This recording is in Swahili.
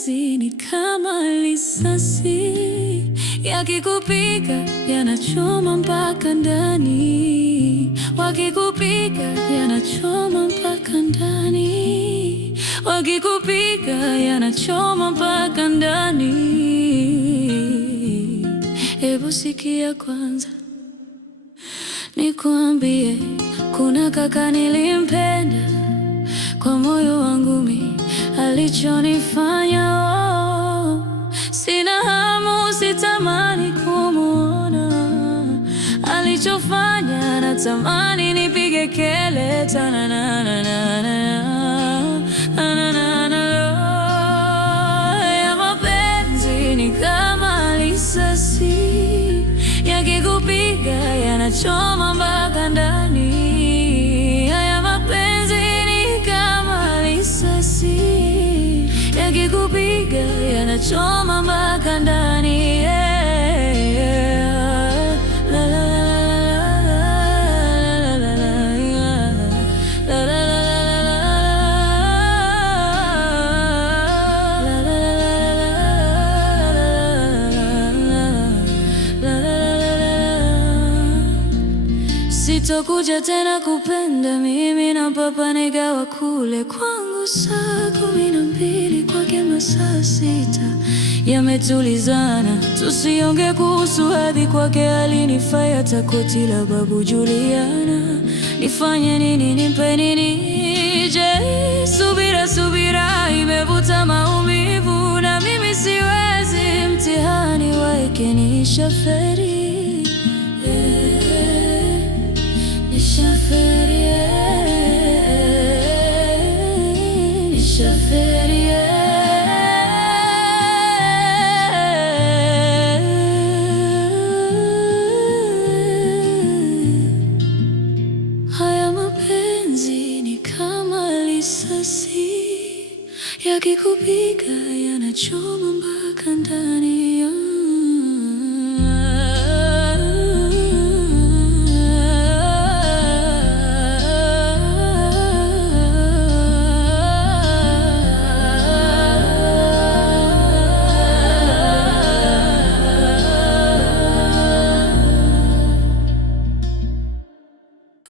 mapenzi ni kama risasi, yakikupiga yanachoma mpaka ndani, wakikupiga yanachoma mpaka ndani, wakikupiga yanachoma mpaka ndani. Hebu sikia kwanza nikuambie, kuna kaka nilimpenda kwa moyo wangu mimi, alichonifanya sina hamu, sitamani kumuona. Alichofanya natamani nipige kelele ya mapenzi ni kama risasi, yakikupiga yanachoma mpaka ndani. Haya mapenzi ni kama risasi, yakikupiga yanachoma mpaka ndani. Sitokuja tena kupenda mimi na papa, negawa kule kwangu saa 12, kwake masaa 6 yametulizana. Tusionge kuhusu hadhi, kwake alinifaya hata koti la babu Juliana. Nifanye nini, nimpe nini? Je, subira imevuta maumivu, na mimi siwezi. Mtihani wake nishaferi. Haya mapenzi ni kama risasi, yakikupiga yanachoma mpaka ndani.